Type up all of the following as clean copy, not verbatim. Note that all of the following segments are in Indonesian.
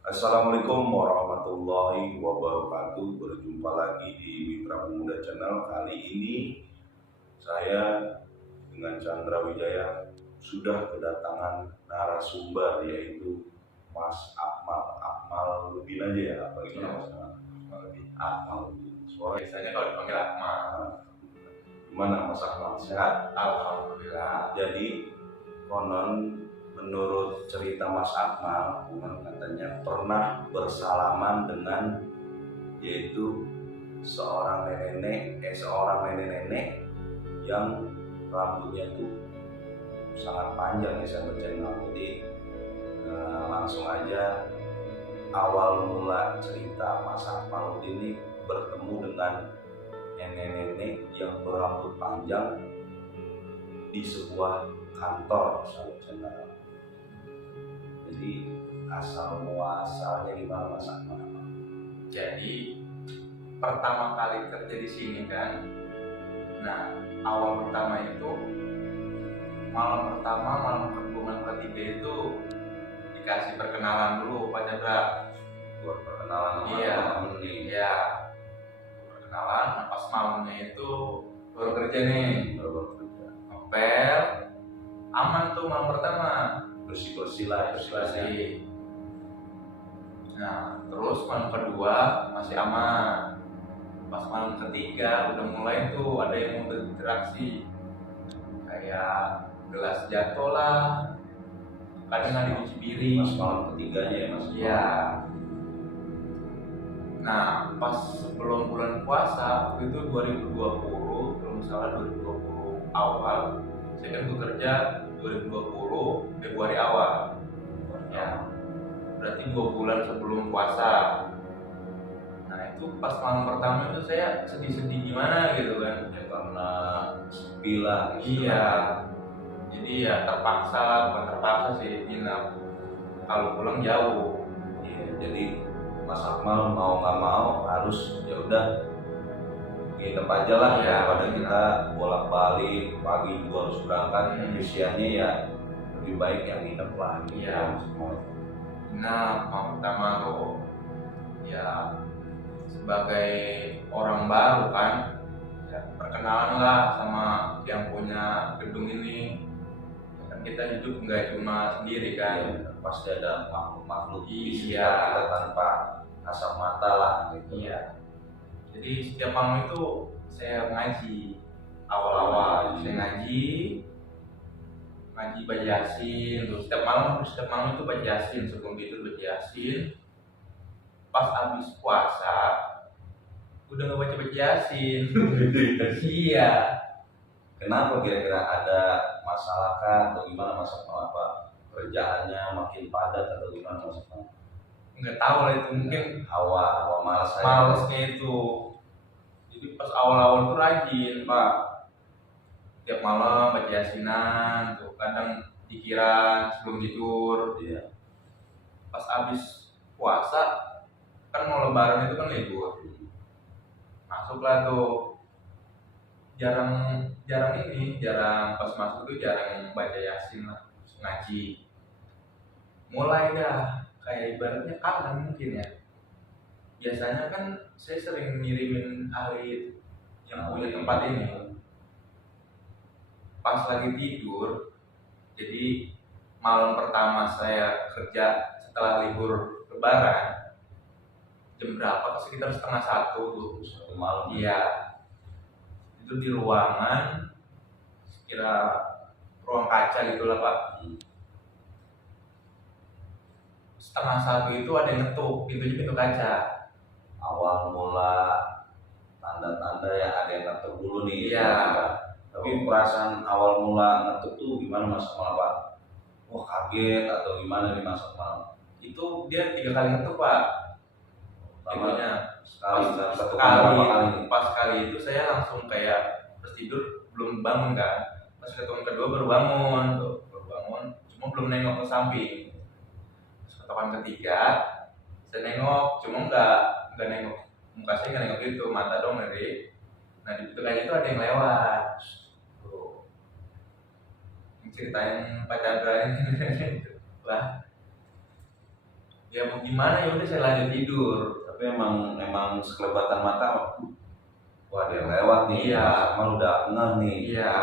Assalamualaikum warahmatullahi wabarakatuh. Berjumpa lagi di Mitra Pemuda Channel. Kali ini saya dengan Chandra Wijaya sudah kedatangan narasumber, yaitu Mas Akmal. Akmal Ludin aja ya? Apa gimana Mas? Akmal Ludin. Akmal Ludin. Suara Biasanya kalau dipanggil Akmal. gimana Mas Akmal? Sehat? Alhamdulillah. Jadi konon menurut cerita Mas Akmal, katanya pernah bersalaman dengan yaitu seorang nenek-nenek yang rambutnya itu sangat panjang ya sahabat channel. Jadi langsung aja awal mula cerita Mas Akmal ini bertemu dengan nenek-nenek yang berambut panjang di sebuah kantor sahabat channel. Jadi asal muasalnya gimana Mas Akmal? Jadi pertama kali kerja di sini kan. Nah, awal pertama itu malam pertama, malam kedua, malam ketiga itu dikasih perkenalan dulu Pak Chandra. Buat perkenalan sama Iya. teman-teman nih. Iya. Perkenalan, nah pas malamnya itu baru kerja nih. Baru kerja. Ngepel, aman tuh malam pertama. Bersih-bersih lah istilahnya. Bersih. Nah, terus malam kedua masih aman. Pas malam ketiga udah mulai tuh ada yang mau berinteraksi, kayak gelas jatuh lah, kadang ada cuci piring. Pas malam ketiganya ya Mas? Iya. Nah, pas sebelum bulan puasa itu 2020, kalau misalnya 2020 awal, saya kan bekerja 2020 Februari awal. Ya, berarti 2 bulan sebelum puasa. Nah itu pas malam pertama itu saya sedih-sedih gimana gitu kan. Ya karena sepi lah Iya. Jadi ya terpaksa, bukan terpaksa sih, nginap. Kalau pulang jauh. Iya, jadi Mas Akmal mau nggak mau harus ya udah nginep aja lah Iya, daripada kita bolak-balik pagi juga harus berangkat. Usianya ya lebih baik yang nginep lah gitu. Iya. Nah, malam pertama tuh ya sebagai orang baru kan, ya, perkenalan lah sama yang punya gedung ini. Kan kita hidup nggak cuma sendiri kan. Ya, pasti ada makhluk-makhluk di Iya. sekitar kita tanpa kasat mata lah gitu. Iya. Jadi setiap malam itu saya ngaji. Awal-awal saya ngaji baca Yasin. Terus setiap malam itu baca Yasin, sebelum tidur baca Yasin. Pas habis puasa udah nggak baca Yasin. Iya. Kenapa kira-kira ada masalah kah atau gimana Mas Akmal? Apa kerjaannya makin padat atau gimana Mas Akmal? Nggak tahu lah itu, mungkin Hawa malas saya. malesnya itu. Jadi pas awal-awal tuh rajin Pak, tiap malam baca Yasinan tuh, kadang pikiran sebelum tidur. Iya. Pas habis puasa kan mau lebaran itu kan libur, masuklah tuh jarang pas masuk tuh jarang baca Yasin lah, ngaji. Mulai dah kayak ibaratnya kangen mungkin ya. Biasanya kan saya sering ngirimin ahli yang punya tempat ini pas lagi tidur. Jadi malam pertama saya kerja setelah libur lebaran, jam berapa? Sekitar setengah satu tuh. Satu malam. Iya. Itu di ruangan, sekira ruang kaca gitulah Pak. Setengah satu itu ada yang ngetuk, pintunya pintu kaca. Awal mula tanda-tanda ya ada yang ngetuk dulu nih. Iya. Tapi perasaan awal mula ngetuk tuh gimana Mas Akmal Pak? Wah kaget atau gimana nih Mas Akmal? Itu dia 3 kali ngetuk Pak. Pintunya Sekali dalam satu berapa kali nih? Pas kali itu saya langsung kayak pas tidur belum bangun kan. Pas ketukan kedua baru bangun tuh, cuma belum nengok ke samping. Pas ketukan ketiga saya nengok, cuma nggak nengok muka, saya nggak nengok itu, mata dong dari. Nah di pintu kaca itu ada yang lewat. Tuh. Ceritain Pak Chandra ini lah. Ya mau gimana, ya udah saya lanjut tidur. Tapi emang sekelebatan mata, wah dia lewat nih, Iya. Akmal udah ngeh nih. Iya.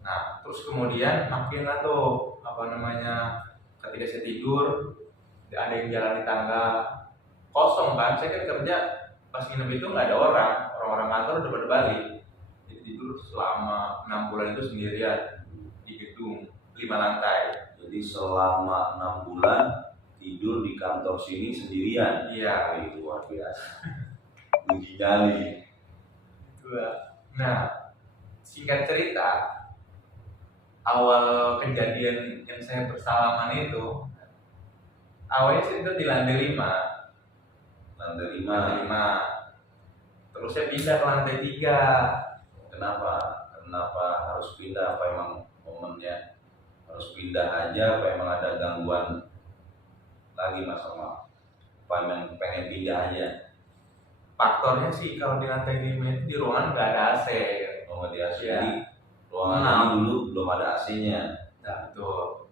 Nah terus kemudian makin lah tuh apa namanya, ketika saya tidur ada yang jalan di tangga, kosong kan, saya kan kerja pas nginep itu nggak ada orang kantor udah pada balik. Jadi tidur selama 6 bulan itu sendirian di gedung 5 lantai. Jadi selama 6 bulan tidur di kantor sini sendirian. Iya. Itu luar biasa. Uji nyali. Nah singkat cerita, awal kejadian yang saya bersalaman itu, awalnya sih itu di lantai 5. Lantai 5. Lantai 5. Terus saya pindah ke lantai 3. Kenapa? Kenapa harus pindah? Apa emang momennya harus pindah aja? Apa emang ada gangguan lagi Mas Akmal? Apa emang pengen pindah aja? Faktornya sih kalau di lantai 5 itu di ruangan nggak ada AC. Oh di AC. Iya. Jadi ruangan ini dulu belum ada AC-nya. Nah betul.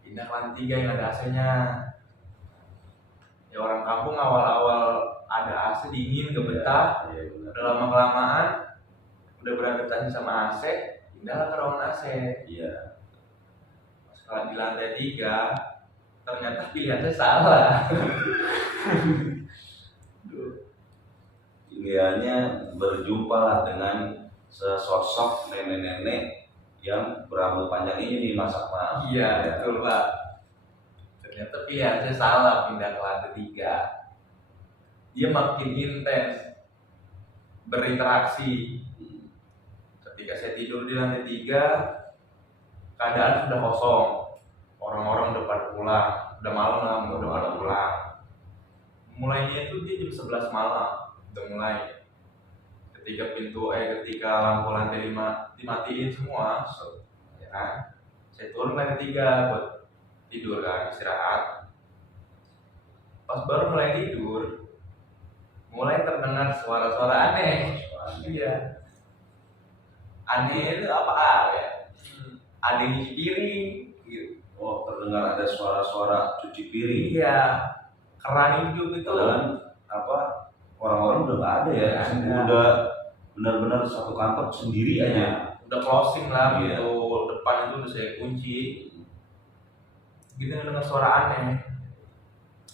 Pindah ke lantai 3 yang ada AC-nya. Ya orang kampung awal-awal ada AC dingin gak betah. Iya, benar. Udah lama kelamaan udah beradaptasi sama AC, pindahlah ke ruangan AC. Iya. Setelah di lantai 3, ternyata pilihan saya salah. Pilihannya berjumpa lah dengan sesosok nenek-nenek yang berambut panjang ini nih Mas Akmal. Iya betul Pak. Ternyata pilihan saya salah pindah ke lantai 3. Dia makin intens berinteraksi. Ketika saya tidur di lantai 3, keadaan sudah kosong. Orang-orang udah pada pulang, udah malam lah, udah pada pulang. Mulainya itu dia jam 11 malam udah mulai. Ketika lampu lantai 5 dimatiin semua, ya kan? Saya turun ke lantai 3 buat tidur kan, istirahat. Pas baru mulai tidur, mulai terdengar suara-suara aneh. Iya. Aneh itu apa ya? Ada yang nyuci piring gitu. Oh, terdengar ada suara-suara cuci piring. Iya. Keran hidup itu. Padahal apa? Orang-orang udah nggak ada ya. Udah benar-benar satu kantor sendiri aja. Udah closing lah, Iya. gitu. Depan itu udah saya kunci. Gitu dengan suara aneh.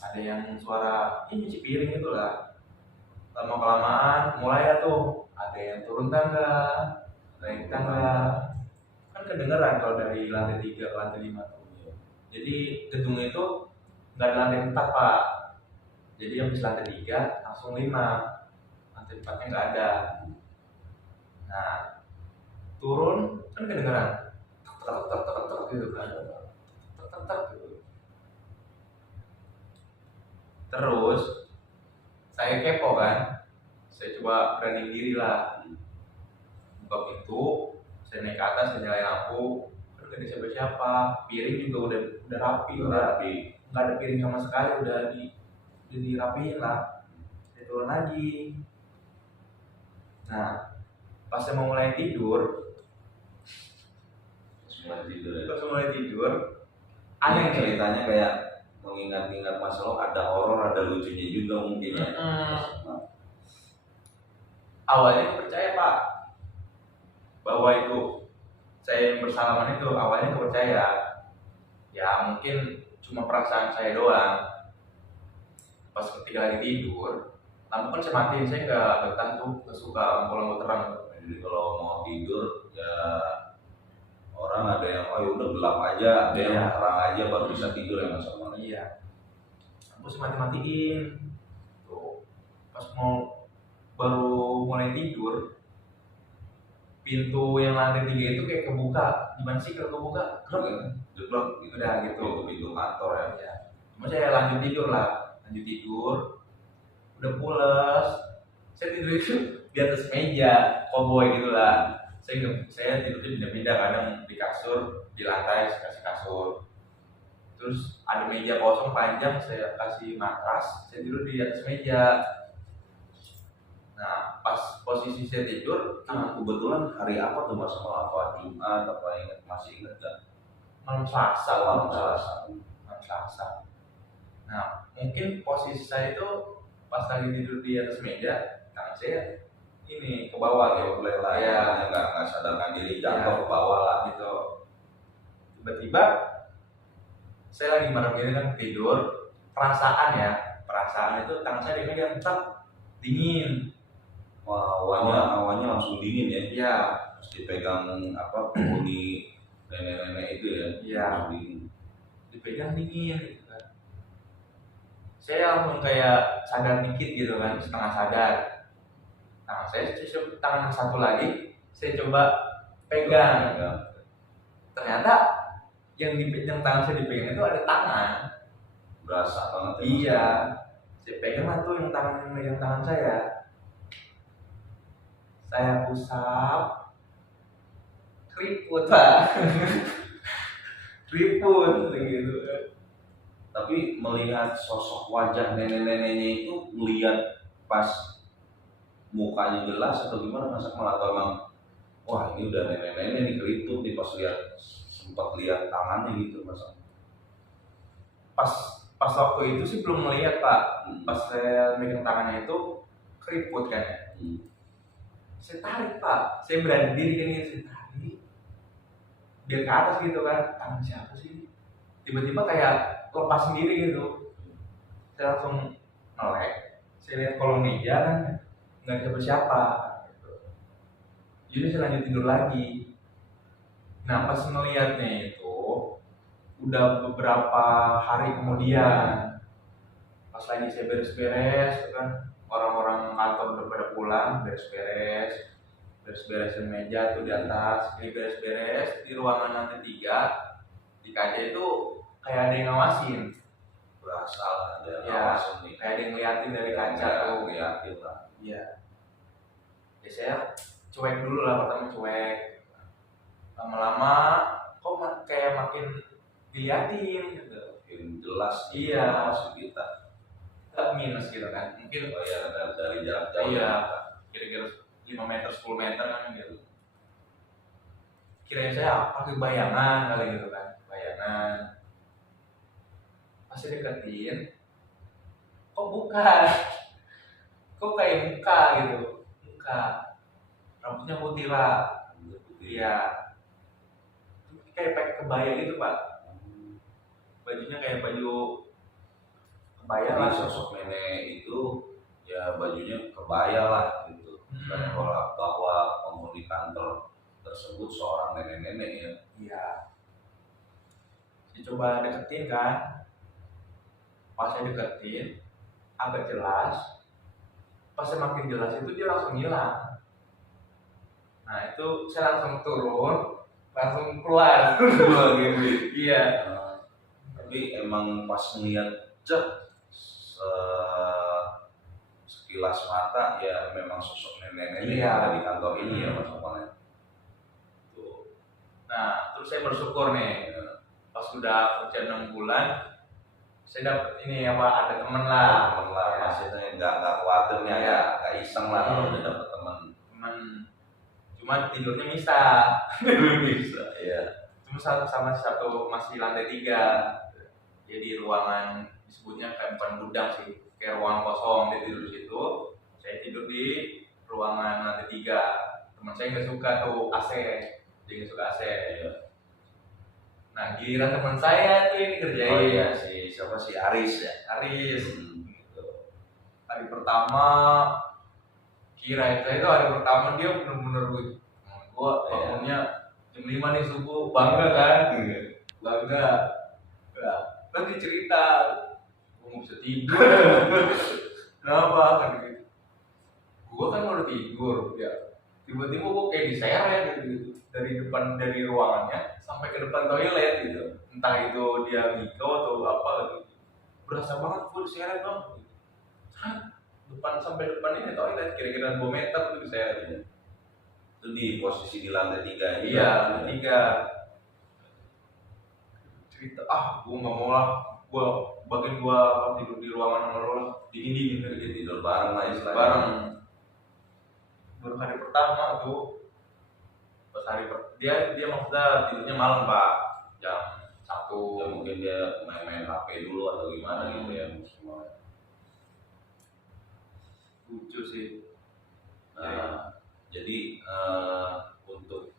Ada yang suara nyuci piring itu lah. Lama kelamaan mulai ya tuh ada yang turun tangga, naik tangga. Kan kedengeran kalau dari lantai 3 ke lantai 5 tuh. Jadi gedung itu nggak ada lantai 4 Pak. Jadi habis lantai 3 langsung 5. Lantai 4-nya nggak ada. Nah turun kan kedengeran tek gitu kan, tek gitu. Terus saya kepo kan, saya coba berani diri lah, buka pintu, saya naik ke atas, saya nyalain lampu, terus gak ada siapa-siapa, piring juga udah rapi, nggak ada piring sama sekali, udah dirapiin lah. Saya turun lagi. Nah pas saya mau mulai tidur, Aneh aneh nih. ceritanya kayak mengingat-ingat Mas Lo, ada horor, ada lucunya juga mungkin ya. Awalnya aku percaya Pak bahwa itu saya yang bersalaman itu, awalnya aku percaya. Ya mungkin cuma perasaan saya doang. Pas ketika lagi tidur, lampu kan saya matiin, saya nggak betah tuh, nggak suka lampu-lampu terang. Jadi kalau mau tidur ya orang ada yang ya udah gelap aja, ada yang Iya. terang aja baru bisa tidur ya Mas Akmal. Iya. Lampu saya mati-matiin. Tuh. Pas baru mulai tidur, pintu yang lantai 3 itu kayak kebuka. Gimana sih kalau kebuka? Jeblok gitu. Udah gitu. Pintu kantor ya. Ya. Cuma saya lanjut tidur lah, udah pules. Saya tidur itu di atas meja, koboi gitu lah. Saya tidurnya pindah-pindah, kadang di kasur, di lantai saya kasih kasur. Terus ada meja kosong panjang, saya kasih matras, saya tidur di atas meja. Nah pas posisi saya tidur, Kebetulan hari apa tuh Mas Akmal? Apa Jumat? Apa masih ingat nggak? malam Selasa. Malam Selasa. Malam Selasa. Nah, mungkin posisi saya itu pas lagi tidur di atas meja, tangan saya ini ke bawah gitu. Boleh lah Ya, ya, nggak sadarkan diri jatuh Ya. ke bawah lah. gitu. Tiba-tiba saya lagi merem kan tidur, perasaan itu tangan saya dipegang tetap dingin. Wah, awalnya langsung dingin ya. Iya, Terus dipegang apa penghuni nenek-nenek itu ya. Iya. Langsung dingin. dipegang dingin gitu kan. Saya langsung kayak sadar dikit gitu kan, setengah sadar. Nah, tangan yang satu lagi saya coba pegang. Ya. Ternyata yang tangan saya dipegang itu ada tangan. Berasa banget ya. Iya, saya pegang lah tuh yang megang tangan saya. Saya usap, keriput pak, keriput gitu. Tapi melihat sosok wajah nenek-neneknya itu, melihat pas mukanya jelas atau gimana Mas Akmal, atau emang wah ini udah nenek-nenek nih keriput nih, pas sempat lihat tangannya gitu Mas Akmal. Pas waktu itu sih belum melihat pak. Pas saya megang tangannya itu keriput kan ya. Saya tarik pak, saya berani diri kan ya, saya tarik biar ke atas gitu kan. Tangan siapa sih? Tiba-tiba kayak lepas sendiri gitu. Saya langsung melek, saya lihat kolong meja kan nggak ada siapa gitu. Jadi saya lanjut tidur lagi. Nah pas ngeliatnya itu udah beberapa hari kemudian, pas lagi saya beres-beres kan, orang-orang kantor udah pada pulang, beres-beresin meja tuh di atas, ini beres-beres di ruangan lantai 3 di kaca itu kayak ada yang ngawasin. Berasa lah ada yang Ya, ngawasin nih. kayak ada yang ngeliatin dari kaca tuh. Ngeliatin lah. Iya. Ya saya cuek dulu lah, pertama cuek. Lama-lama kok kayak makin diliatin gitu. Makin jelas nih Iya. ngawasin kita. Agak minus gitu kan. Mungkin Oh ya, dari jarak jauh. iya, kira-kira 5 meter, 10 meter kan gitu. Kirain saya apa bayangan kali gitu kan. Bayangan. Pas saya deketin, kok bukan. Kok kayak muka gitu. Muka. Rambutnya putih pak. Iya. Kayak pakai kebaya gitu pak. Bajunya kayak baju kebaya lah. Jadi sosok nenek itu ya bajunya kebaya lah gitu. Dan bahwa penghuni kantor tersebut seorang nenek-nenek ya. Iya. Dicoba deketin kan. Pas saya deketin agak jelas. Pas saya makin jelas itu dia langsung hilang. Nah itu saya langsung turun, langsung keluar. Gitu. Iya. Tapi emang pas ngeliat sekilas mata ya memang sosok nenek-nenek Iya. yang ada di kantor ini ya Mas Akmal. Tuh. Nah terus saya bersyukur nih, pas sudah kerja 6 bulan, saya dapat ini ada temen lah. Temen lah, Ya. maksudnya nggak khawatirnya Iya. ya, nggak iseng lah kalau udah dapet temen. Cuma tidurnya bisa. Bisa, ya. Cuma sama satu masih lantai 3. Jadi ruangan disebutnya kayak bukan gudang sih, kayak ruangan kosong, dia tidur di situ. Saya tidur di ruangan lantai 3. Teman saya nggak suka tuh AC, dia nggak suka AC. Iya. Nah giliran teman saya tuh ini kerjain. Oh iya, siapa sih Aris ya? Aris. Gitu. Hari pertama, kira itu hari pertama dia bener-bener gua bangunnya jam 5 nih subuh, bangga kan? Bangga. Nah, terus dia cerita, gua nggak bisa tidur. Kenapa? Kan gitu. Gua kan udah tidur, ya. Tiba-tiba gua kayak diseret gitu. Dari ruangannya sampai ke depan toilet gitu. Entah itu dia mikro atau apa gitu. Berasa banget gua diseret bang. Sampai depan ini toilet kira-kira 2 meter tuh diseret. Itu di posisi di lantai 3 ini. Iya, lantai 3. Cerita, gua nggak mau lah. Gua tidur di ruangan nomor lah. Dingin gitu. Tidur bareng lah istilahnya. Bareng. Baru hari pertama tuh, pas dia maksudnya tidurnya malam pak, jam 1 waktu. Ya mungkin dia main-main HP dulu atau gimana gitu ya semua. Lucu sih. Nah, jadi untuk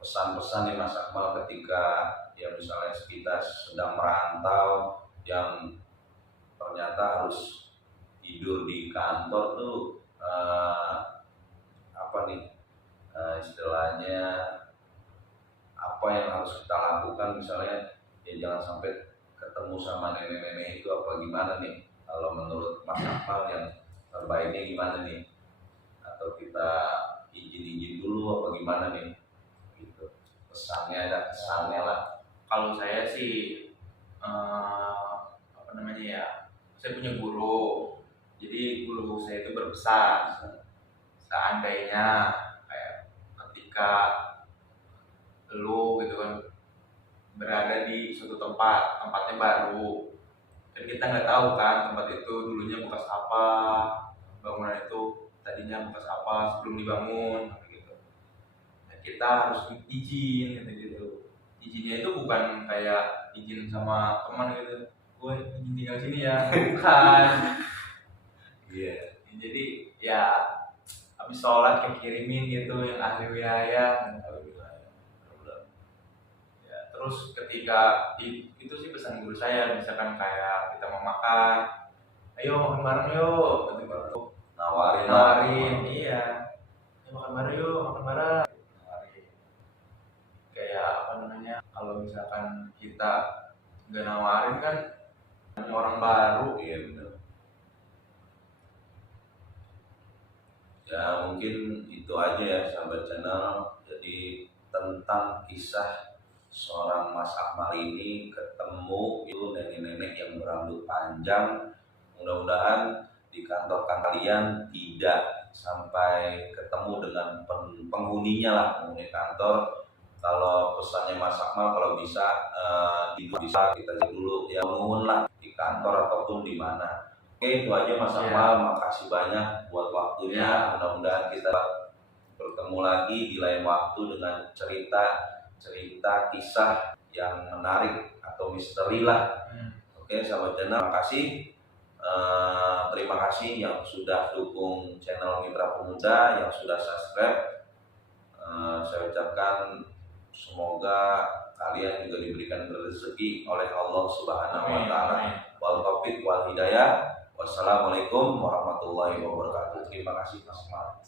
pesan-pesan nih Mas Akmal ketika ya misalnya kita sedang merantau yang ternyata harus tidur di kantor tuh apa nih istilahnya apa yang harus kita lakukan, misalnya ya jangan sampai ketemu sama nenek-nenek itu apa gimana nih kalau menurut Mas Akmal yang terbaiknya gimana nih, atau kita izin dulu apa gimana nih gitu, pesannya ada kesannya lah. Kalau saya sih apa namanya ya, saya punya guru, jadi guru saya itu berpesan seandainya kayak ketika lu gitu kan berada di suatu tempatnya baru, dan kita nggak tahu kan tempat itu dulunya bekas apa, bangunan itu tadinya bekas apa sebelum dibangun gitu. Dan kita harus izin gitu. Izinnya itu bukan kayak izin sama teman gitu, gue izin tinggal sini ya, bukan. Iya. Jadi ya habis sholat kayak kirimin gitu yang ahli wilayah. Ya, terus ketika itu sih pesan guru saya, misalkan kayak kita mau makan, ayo makan bareng yuk, gitu. Nawarin, iya, ayo makan bareng yuk, makan bareng. Nawarin. Kayak apa namanya, kalau misalkan kita nggak nawarin kan orang baru. Iya benar. Ya mungkin itu aja ya sahabat channel. Jadi tentang kisah seorang Mas Akmal ini ketemu itu nenek-nenek yang berambut panjang. Mudah-mudahan di kantor kalian tidak sampai ketemu dengan penghuninya lah, penghuni kantor. Kalau pesannya Mas Akmal kalau bisa bisa kita dulu ya nuhun lah di kantor ataupun di mana. Oke, itu aja Mas Akmal. Makasih banyak buat waktunya. Mudah-mudahan kita bertemu lagi di lain waktu dengan cerita kisah yang menarik atau misteri lah. Oke, sahabat channel, makasih. Terima kasih yang sudah dukung channel Mitra Pemuda, yang sudah subscribe. Saya ucapkan semoga kalian juga diberikan rezeki oleh Allah Subhanahu wa taala. Wal taufiq wal hidayah. Wassalamualaikum warahmatullahi wabarakatuh. Terima kasih Mas Akmal.